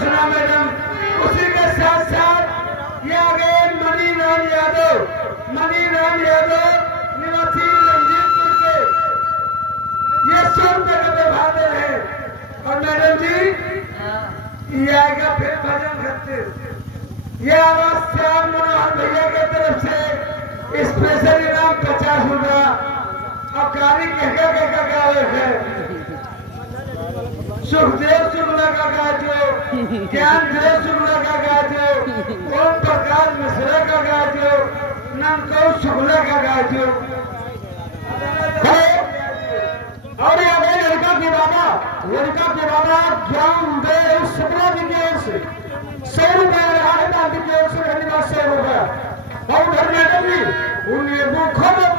सुना मैडम। उसी के साथ साथ ये आ गए मणिराम यादव निवासी रंजीतपुर के, ये 100 रुपए का व्यवहार दे रहे हैं। और मैडम जी ये आएगा फिर भजन करते। ये आवाज श्याम मनोहर भैया की तरफ से स्पेशल इनाम 50 रुपया। और कारी कहका गावे है सुखदेव शुक्ला का गाजो, ज्ञानदेव शुक्ला का गाजो, ओम प्रकाश मिश्रा का गाजो, नंदकौ शुक्ला का गाजो। और ये अभी लड़का के बाबा ज्ञानदेव शुक्ला जी की ओर से 100 रुपया रहा है। दादी की ओर से धन्यवाद 100 रुपया। और उधर मैडम जी उन्हें मुखों में